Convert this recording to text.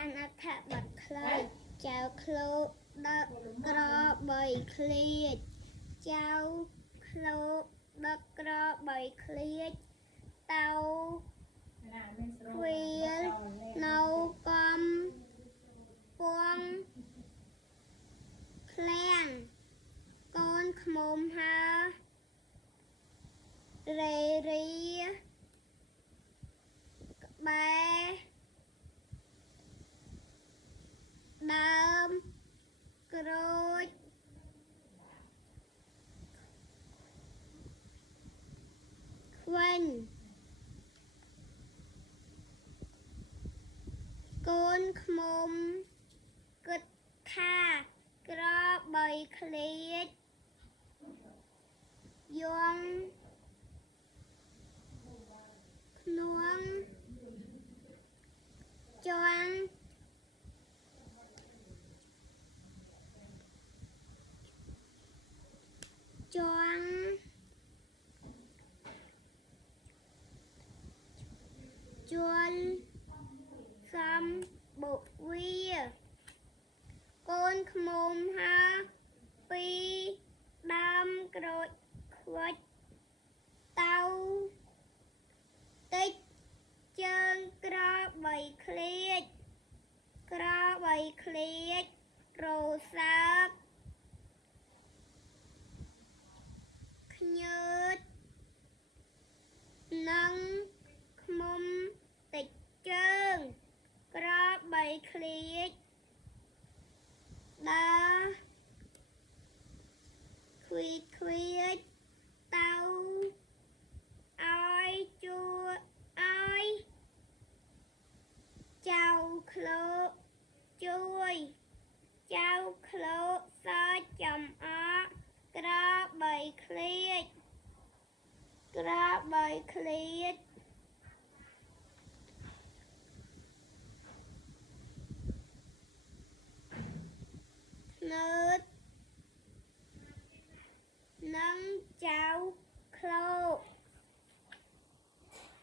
banអត្ថបទខ្លីចៅឃ្លោកដឹកក្របីឃ្លាចចៅឃ្លោកដឹកក្របីឃ្លាចតៅខ្វៀលនៅកំពង់ឃ្លាំងកូនឃ្មុំហើរេរីក្បែដើមក្រូចខ្វិនកូនឃ្មុំគិតថាក្របីឃ្លាចយងខ្នួងជាន់ជាន់ជួលសំបុវាកូនឃ្មុំហើពីដើមក្រូចខ្វិចតៅតិចជើងក្របីឃ្លាចក្របីឃ្លាចរសើបខ្ញើតនឹងឃ្មុំតិចជើងក្របីឃ្លាចដើរខ្វីចខ្វីចតៅឲ្យជួឲ្យចៅឃ្លោកជួយចៅឃ្លោកសើចចំអកក្របីឃ្លាចក្របីឃ្លាចនើតនឹងចៅឃ្លោក